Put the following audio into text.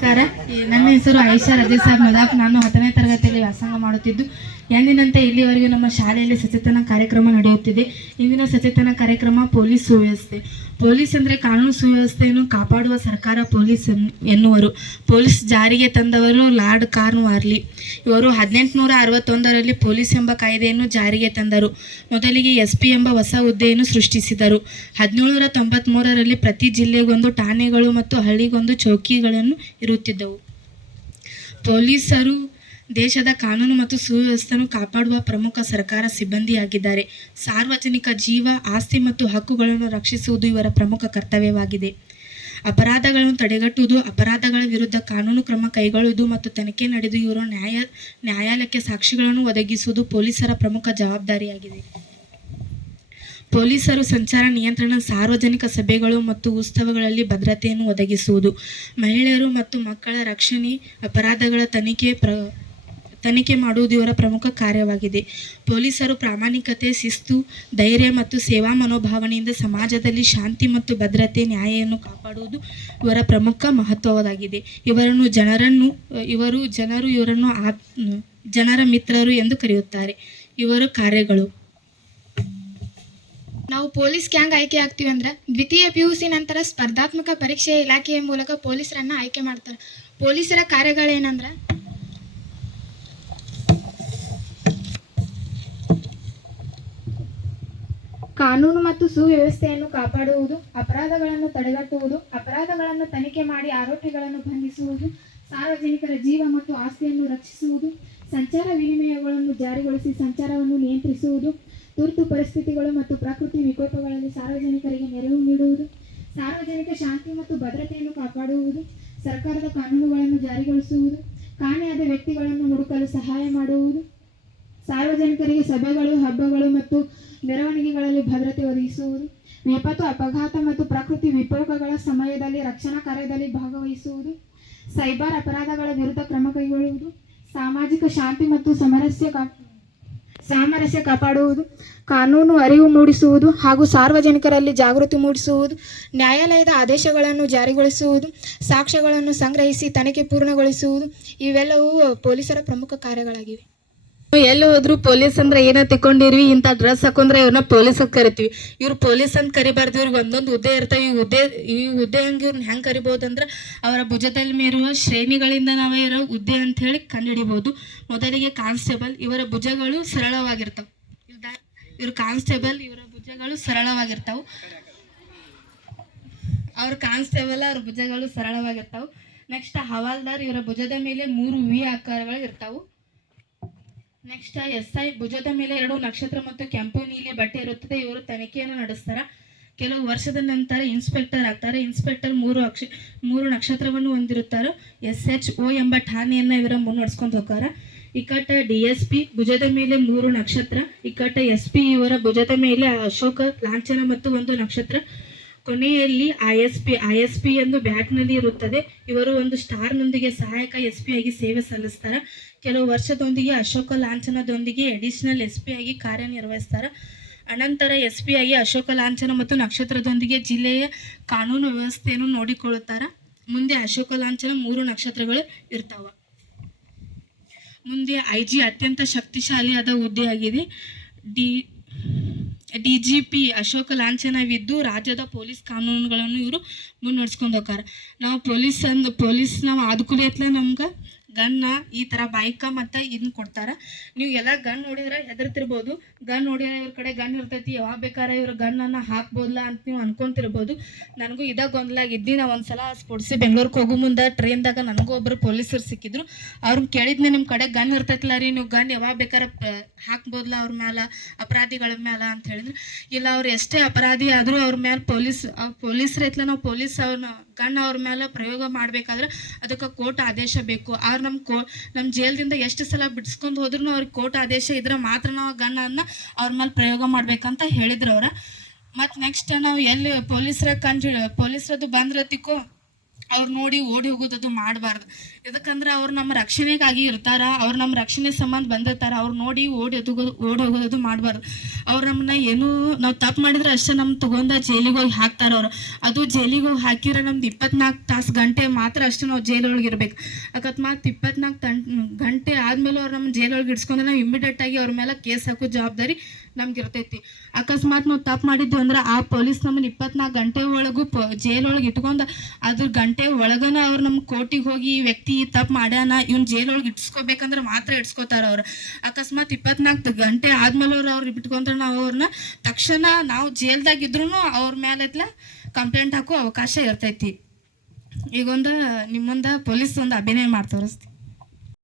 ನಮಸ್ಕಾರ. ನನ್ನ ಹೆಸರು ಆಯಿಷಾ ರಜೀಸಾಬ್ ಮದಾಫ್. ನಾನು 10ನೇ ತರಗತಿಯಲ್ಲಿ ವ್ಯಾಸಂಗ ಮಾಡುತ್ತಿದ್ದು, ಎಂದಿನಂತೆ ಇಲ್ಲಿವರೆಗೂ ನಮ್ಮ ಶಾಲೆಯಲ್ಲಿ ಸಚೇತನ ಕಾರ್ಯಕ್ರಮ ನಡೆಯುತ್ತಿದೆ. ಇಂದಿನ ಸಚೇತನ ಕಾರ್ಯಕ್ರಮ ಪೊಲೀಸ್ ಸುವ್ಯವಸ್ಥೆ. ಪೊಲೀಸ್ ಅಂದರೆ ಕಾನೂನು ಸುವ್ಯವಸ್ಥೆಯನ್ನು ಕಾಪಾಡುವ ಸರ್ಕಾರ ಪೊಲೀಸ್ ಎನ್ನುವರು. ಪೊಲೀಸ್ ಜಾರಿಗೆ ತಂದವರು ಲಾರ್ಡ್ ಕಾರ್ನ್ವಾಲಿಸ್. ಇವರು 1861ರಲ್ಲಿ ಪೊಲೀಸ್ ಎಂಬ ಕಾಯ್ದೆಯನ್ನು ಜಾರಿಗೆ ತಂದರು. ಮೊದಲಿಗೆ SP ಎಂಬ ಹೊಸ ಹುದ್ದೆಯನ್ನು ಸೃಷ್ಟಿಸಿದರು. 1793ರಲ್ಲಿ ಪ್ರತಿ ಜಿಲ್ಲೆಗೊಂದು ಠಾಣೆಗಳು ಮತ್ತು ಹಳ್ಳಿಗೊಂದು ಚೌಕಿಗಳನ್ನು ಇರುತ್ತಿದ್ದವು. ಪೊಲೀಸರು ದೇಶದ ಕಾನೂನು ಮತ್ತು ಸುವ್ಯವಸ್ಥೆಯನ್ನು ಕಾಪಾಡುವ ಪ್ರಮುಖ ಸರ್ಕಾರ ಸಿಬ್ಬಂದಿಯಾಗಿದ್ದಾರೆ. ಸಾರ್ವಜನಿಕ ಜೀವ, ಆಸ್ತಿ ಮತ್ತು ಹಕ್ಕುಗಳನ್ನು ರಕ್ಷಿಸುವುದು ಇವರ ಪ್ರಮುಖ ಕರ್ತವ್ಯವಾಗಿದೆ. ಅಪರಾಧಗಳನ್ನು ತಡೆಗಟ್ಟುವುದು, ಅಪರಾಧಗಳ ವಿರುದ್ಧ ಕಾನೂನು ಕ್ರಮ ಕೈಗೊಳ್ಳುವುದು ಮತ್ತು ತನಿಖೆ ನಡೆದು ಇವರು ನ್ಯಾಯಾಲಯಕ್ಕೆ ಸಾಕ್ಷಿಗಳನ್ನು ಒದಗಿಸುವುದು ಪೊಲೀಸರ ಪ್ರಮುಖ ಜವಾಬ್ದಾರಿಯಾಗಿದೆ. ಪೊಲೀಸರು ಸಂಚಾರ ನಿಯಂತ್ರಣ, ಸಾರ್ವಜನಿಕ ಸಭೆಗಳು ಮತ್ತು ಉತ್ಸವಗಳಲ್ಲಿ ಭದ್ರತೆಯನ್ನು ಒದಗಿಸುವುದು, ಮಹಿಳೆಯರು ಮತ್ತು ಮಕ್ಕಳ ರಕ್ಷಣೆ, ಅಪರಾಧಗಳ ತನಿಖೆ ಮಾಡುವುದು ಇವರ ಪ್ರಮುಖ ಕಾರ್ಯವಾಗಿದೆ. ಪೊಲೀಸರು ಪ್ರಾಮಾಣಿಕತೆ, ಶಿಸ್ತು, ಧೈರ್ಯ ಮತ್ತು ಸೇವಾ ಮನೋಭಾವನೆಯಿಂದ ಸಮಾಜದಲ್ಲಿ ಶಾಂತಿ ಮತ್ತು ಭದ್ರತೆ, ನ್ಯಾಯವನ್ನು ಕಾಪಾಡುವುದು ಇವರ ಪ್ರಮುಖ ಮಹತ್ವವಾಗಿದೆ. ಜನರು ಇವರನ್ನು ಜನರ ಮಿತ್ರರು ಎಂದು ಕರೆಯುತ್ತಾರೆ. ಇವರ ಕಾರ್ಯಗಳು: ನಾವು ಪೊಲೀಸ್ ಹ್ಯಾಂಗ್ ಆಯ್ಕೆ ಆಗ್ತೀವಿ ಅಂದ್ರೆ, ದ್ವಿತೀಯ PUC ನಂತರ ಸ್ಪರ್ಧಾತ್ಮಕ ಪರೀಕ್ಷೆಯ ಇಲಾಖೆಯ ಮೂಲಕ ಪೊಲೀಸರನ್ನು ಆಯ್ಕೆ ಮಾಡ್ತಾರೆ. ಪೊಲೀಸರ ಕಾರ್ಯಗಳೇನಂದ್ರೆ, ಕಾನೂನು ಮತ್ತು ಸುವ್ಯವಸ್ಥೆಯನ್ನು ಕಾಪಾಡುವುದು, ಅಪರಾಧಗಳನ್ನು ತಡೆಗಟ್ಟುವುದು, ಅಪರಾಧಗಳನ್ನು ತನಿಖೆ ಮಾಡಿ ಆರೋಪಿಗಳನ್ನು ಬಂಧಿಸುವುದು, ಸಾರ್ವಜನಿಕರ ಜೀವ ಮತ್ತು ಆಸ್ತಿಯನ್ನು ರಕ್ಷಿಸುವುದು, ಸಂಚಾರ ವಿನಿಮಯಗಳನ್ನು ಜಾರಿಗೊಳಿಸಿ ಸಂಚಾರವನ್ನು ನಿಯಂತ್ರಿಸುವುದು, ತುರ್ತು ಪರಿಸ್ಥಿತಿಗಳು ಮತ್ತು ಪ್ರಕೃತಿ ವಿಕೋಪಗಳಲ್ಲಿ ಸಾರ್ವಜನಿಕರಿಗೆ ನೆರವು ನೀಡುವುದು, ಸಾರ್ವಜನಿಕ ಶಾಂತಿ ಮತ್ತು ಭದ್ರತೆಯನ್ನು ಕಾಪಾಡುವುದು, ಸರ್ಕಾರದ ಕಾನೂನುಗಳನ್ನು ಜಾರಿಗೊಳಿಸುವುದು, ಕಾಣೆಯಾದ ವ್ಯಕ್ತಿಗಳನ್ನು ಹುಡುಕಲು ಸಹಾಯ ಮಾಡುವುದು, ಸಾರ್ವಜನಿಕರಿಗೆ ಸಭೆಗಳು, ಹಬ್ಬಗಳು ಮತ್ತು ಮೆರವಣಿಗೆಗಳಲ್ಲಿ ಭದ್ರತೆ ಒದಗಿಸುವುದು, ವಿಪತ್ತು, ಅಪಘಾತ ಮತ್ತು ಪ್ರಕೃತಿ ವಿಕೋಪಗಳ ಸಮಯದಲ್ಲಿ ರಕ್ಷಣಾ ಕಾರ್ಯದಲ್ಲಿ ಭಾಗವಹಿಸುವುದು, ಸೈಬರ್ ಅಪರಾಧಗಳ ವಿರುದ್ಧ ಕ್ರಮ ಕೈಗೊಳ್ಳುವುದು, ಸಾಮಾಜಿಕ ಶಾಂತಿ ಮತ್ತು ಸಾಮರಸ್ಯ ಕಾಪಾಡುವುದು, ಕಾನೂನು ಅರಿವು ಮೂಡಿಸುವುದು ಹಾಗೂ ಸಾರ್ವಜನಿಕರಲ್ಲಿ ಜಾಗೃತಿ ಮೂಡಿಸುವುದು, ನ್ಯಾಯಾಲಯದ ಆದೇಶಗಳನ್ನು ಜಾರಿಗೊಳಿಸುವುದು, ಸಾಕ್ಷ್ಯಗಳನ್ನು ಸಂಗ್ರಹಿಸಿ ತನಿಖೆ ಪೂರ್ಣಗೊಳಿಸುವುದು ಇವೆಲ್ಲವೂ ಪೊಲೀಸರ ಪ್ರಮುಖ ಕಾರ್ಯಗಳಾಗಿವೆ. ಎಲ್ಲಿ ಹೋದ್ರು ಪೊಲೀಸ್ ಅಂದ್ರೆ ಏನ ತಿಳ್ಕೊಂಡಿರ್ವಿ, ಇಂಥ ಡ್ರೆಸ್ ಹಾಕೊಂಡ್ರೆ ಇವ್ರನ್ನ ಪೊಲೀಸ್ ಅಂತ ಕರಿತೀವಿ. ಇವ್ರು ಪೊಲೀಸ್ ಅಂತ ಕರಿಬಾರ್ದು. ಇವ್ರಿಗೆ ಒಂದೊಂದು ಹುದ್ದೆ ಇರ್ತಾವೆ. ಈ ಹುದ್ದೆ ಹಂಗೆ ಇವ್ರನ್ನ ಹೆಂಗೆ ಕರಿಬೋದಂದ್ರೆ, ಅವರ ಭುಜದಲ್ಲಿ ಮೇರುವ ಶ್ರೇಣಿಗಳಿಂದ ನಾವೇ ಇರೋ ಹುದ್ದೆ ಅಂತ ಹೇಳಿ ಕಂಡುಹಿಡಿಬಹುದು. ಮೊದಲಿಗೆ ಕಾನ್ಸ್ಟೇಬಲ್. ಇವರ ಭುಜಗಳು ಸರಳವಾಗಿರ್ತಾವೆ. ಇವ್ರ ಕಾನ್ಸ್ಟೇಬಲ್, ಇವರ ಭುಜಗಳು ಸರಳವಾಗಿರ್ತಾವೆ. ಅವ್ರ ಭುಜಗಳು ಸರಳವಾಗಿರ್ತಾವೆ. ನೆಕ್ಸ್ಟ್ ಹವಾಲ್ದಾರ್. ಇವರ ಭುಜದ ಮೇಲೆ 3 V ಆಕಾರಗಳು ಇರ್ತಾವೆ. Next SI. ಭುಜದ ಮೇಲೆ 2 ನಕ್ಷತ್ರ ಮತ್ತು ಕೆಂಪು ನೀಲಿ ಬಟ್ಟೆ ಇರುತ್ತದೆ. ಇವರು ತನಿಖೆಯನ್ನು ನಡೆಸ್ತಾರೆ. ಕೆಲವು ವರ್ಷದ ನಂತರ ಇನ್ಸ್ಪೆಕ್ಟರ್ ಆಗ್ತಾರೆ. ಇನ್ಸ್ಪೆಕ್ಟರ್ 3 ನಕ್ಷತ್ರವನ್ನು ಹೊಂದಿರುತ್ತಾರೆ. SHO ಎಂಬ ಠಾಣೆಯನ್ನು ಇವರ ಮುನ್ನಡೆಸ್ಕೊಂಡು ಹೋಗ್ತಾರೆ. ಇಕ್ಕಟ್ಟ DSP. ಭುಜದ ಮೇಲೆ 3 ನಕ್ಷತ್ರ. ಇಕ್ಕಟ್ಟ SP. ಇವರ ಭುಜದ ಮೇಲೆ ಅಶೋಕ ಲಾಂಛನ ಮತ್ತು 1 ನಕ್ಷತ್ರ. ಕೊನೆಯಲ್ಲಿ ISP ಎಂದು ಬ್ಯಾಟ್ನಲ್ಲಿ ಇರುತ್ತದೆ. ಇವರು ಒಂದು ಸ್ಟಾರ್ನೊಂದಿಗೆ ಸಹಾಯಕ SP ಆಗಿ ಸೇವೆ ಸಲ್ಲಿಸ್ತಾರೆ. ಕೆಲವು ವರ್ಷದೊಂದಿಗೆ ಅಶೋಕ ಲಾಂಛನದೊಂದಿಗೆ ಅಡಿಷನಲ್ SP ಆಗಿ ಕಾರ್ಯನಿರ್ವಹಿಸ್ತಾರೆ. ಅನಂತರ SP ಆಗಿ ಅಶೋಕ ಲಾಂಛನ ಮತ್ತು ನಕ್ಷತ್ರದೊಂದಿಗೆ ಜಿಲ್ಲೆಯ ಕಾನೂನು ವ್ಯವಸ್ಥೆಯನ್ನು ನೋಡಿಕೊಳ್ಳುತ್ತಾರೆ. ಮುಂದೆ ಅಶೋಕ ಲಾಂಛನ 3 ನಕ್ಷತ್ರಗಳು ಇರ್ತಾವೆ. ಮುಂದೆ IG ಅತ್ಯಂತ ಶಕ್ತಿಶಾಲಿಯಾದ ಹುದ್ದೆಯಾಗಿದೆ. DGP ಅಶೋಕ ಲಾಂಛನವಿದ್ದು ರಾಜ್ಯದ ಪೊಲೀಸ್ ಕಾನೂನುಗಳನ್ನು ಇವರು ಮುನ್ನಡೆಸ್ಕೊಂಡು ಹೋಗ್ತಾರೆ. ನಾವು ಪೊಲೀಸ್ ನಾವು ಆದ್ಕೂಲೆ ನಮ್ಗೆ ಗನ್ನ, ಈ ಥರ ಬೈಕ ಮತ್ತು ಇದನ್ನ ಕೊಡ್ತಾರೆ. ನೀವು ಎಲ್ಲ ಗನ್ ನೋಡಿದ್ರೆ ಹೆದರ್ತಿರ್ಬೋದು. ಗನ್ ನೋಡಿದ್ರೆ ಇವ್ರ ಕಡೆ ಗನ್ ಇರ್ತೈತಿ, ಯಾವಾಗ ಬೇಕಾದ್ರೆ ಇವ್ರ ಗನ್ನನ್ನು ಹಾಕ್ಬೋದಲ್ಲ ಅಂತ ನೀವು ಅನ್ಕೊಂತಿರ್ಬೋದು. ನನಗೂ ಇದಾಗ ಗೊಂದಲಾಗಿದ್ದು, ನಾವು ಒಂದ್ಸಲ ಸ್ಪೋರ್ಟ್ಸಿ ಬೆಂಗಳೂರಿಗೆ ಹೋಗೋ ಮುಂದೆ ಟ್ರೈನ್ದಾಗ ನನಗೂ ಒಬ್ಬರು ಪೊಲೀಸರು ಸಿಕ್ಕಿದ್ರು. ಅವ್ರನ್ನ ಕೇಳಿದ್ನೆ, ನಿಮ್ಮ ಕಡೆ ಗನ್ ಇರ್ತೈತಿಲ್ಲ ರೀ, ನೀವು ಗನ್ ಯಾವಾಗ ಬೇಕಾದ್ರೆ ಹಾಕ್ಬೋದಲ್ಲ ಅವ್ರ ಮೇಲೆ, ಅಪರಾಧಿಗಳ ಮೇಲೆ ಅಂತ ಹೇಳಿದ್ರು. ಇಲ್ಲ, ಅವ್ರು ಎಷ್ಟೇ ಅಪರಾಧಿ ಆದರೂ ಅವ್ರ ಮೇಲೆ ಪೊಲೀಸರು ಐತ್ಲ, ನಾವು ಅವ್ರನ್ನ ಗನ್ ಅವ್ರ ಮೇಲೆ ಪ್ರಯೋಗ ಮಾಡಬೇಕಾದ್ರೆ ಅದಕ್ಕೆ ಕೋರ್ಟ್ ಆದೇಶ ಬೇಕು. ಅವ್ರು ನಮ್ಮ ಜೈಲ್ದಿಂದ ಎಷ್ಟು ಸಲ ಬಿಡಿಸ್ಕೊಂಡು ಹೋದ್ರೂ ಅವ್ರಿಗೆ ಕೋರ್ಟ್ ಆದೇಶ ಇದ್ರೆ ಮಾತ್ರ ನಾವು ಗನ್ನನ್ನು ಅವ್ರ ಮೇಲೆ ಪ್ರಯೋಗ ಮಾಡ್ಬೇಕಂತ ಹೇಳಿದ್ರು ಅವ್ರ. ಮತ್ತು ನೆಕ್ಸ್ಟ್ ನಾವು ಎಲ್ಲಿ ಪೊಲೀಸರದ್ದು ಬಂದ್ರತಿಕೋ ಅವ್ರು ನೋಡಿ ಓಡಿ ಹೋಗೋದದು ಮಾಡಬಾರ್ದು. ಇದಕ್ಕಂದ್ರೆ ಅವ್ರು ನಮ್ಮ ರಕ್ಷಣೆಗಾಗಿ ಇರ್ತಾರ, ಅವ್ರು ನಮ್ಮ ರಕ್ಷಣೆ ಸಂಬಂಧ ಬಂದಿರ್ತಾರ. ಅವ್ರು ನೋಡಿ ಓಡಿ ಹೋಗೋದದು ಮಾಡಬಾರ್ದು. ಅವ್ರು ನಮ್ಮನ್ನ ಏನೂ ನಾವು ತಪ್ಪು ಮಾಡಿದ್ರೆ ಅಷ್ಟೇ ನಮ್ಮ ತಗೊಂಡ ಜೈಲಿಗೆ ಹೋಗಿ ಹಾಕ್ತಾರ ಅವ್ರು. ಅದು ಜೈಲಿಗೆ ಹೋಗಿ ಹಾಕಿರೋ ನಮ್ದು 24 ತಾಸು ಗಂಟೆ ಮಾತ್ರ ಅಷ್ಟೇ ನಾವು ಜೈಲೊಳಗೆ ಇರ್ಬೇಕು. ಅಕಸ್ಮಾತ್ 24 ಗಂಟೆ ಆದ್ಮೇಲೆ ಅವ್ರು ನಮ್ಮ ಜೈಲೊಳಗೆ ಇಡ್ಸ್ಕೊಂಡ್ರೆ ನಾವು ಇಮಿಡಿಯೇಟ್ ಆಗಿ ಅವ್ರ ಮೇಲೆ ಕೇಸ್ ಹಾಕೋ ಜವಾಬ್ದಾರಿ ನಮ್ಗೆ ಇರ್ತೈತಿ. ಅಕಸ್ಮಾತ್ ನಾವು ತಪ್ಪು ಮಾಡಿದ್ವಿ ಅಂದ್ರೆ ಆ ಪೊಲೀಸ್ ನಮ್ಮನ್ನ 24 ಗಂಟೆ ಒಳಗೂ ಜೈಲೊಳಗೆ ಇಟ್ಕೊಂಡು ಅದ್ರ ಗಂಟೆ ಒಳಗನ ಅವ್ರು ನಮ್ಮ ಕೋರ್ಟಿಗೆ ಹೋಗಿ ಈ ವ್ಯಕ್ತಿ ತಪ್ಪು ಮಾಡ್ಯಾನ ಇವ್ನ ಜೈಲೊಳಗೆ ಇಟ್ಸ್ಕೋಬೇಕಂದ್ರೆ ಮಾತ್ರ ಇಟ್ಸ್ಕೋತಾರ ಅವ್ರು. ಅಕಸ್ಮಾತ್ 24 ಗಂಟೆ ಆದ್ಮೇಲೆ ಅವ್ರು ಬಿಟ್ಕೊಂಡ್ರೆ ನಾವು ಅವ್ರನ್ನ ತಕ್ಷಣ ನಾವು ಜೈಲ್ದಾಗಿದ್ರು ಅವ್ರ ಮೇಲೆ ಕಂಪ್ಲೇಂಟ್ ಹಾಕೋ ಅವಕಾಶ ಇರ್ತೈತಿ. ಈಗೊಂದು ನಿಮ್ಮಂದ ಪೊಲೀಸ್ ಒಂದು ಅಭಿನಯ ಮಾಡಿ ತೋರಿಸ್ತೀವಿ.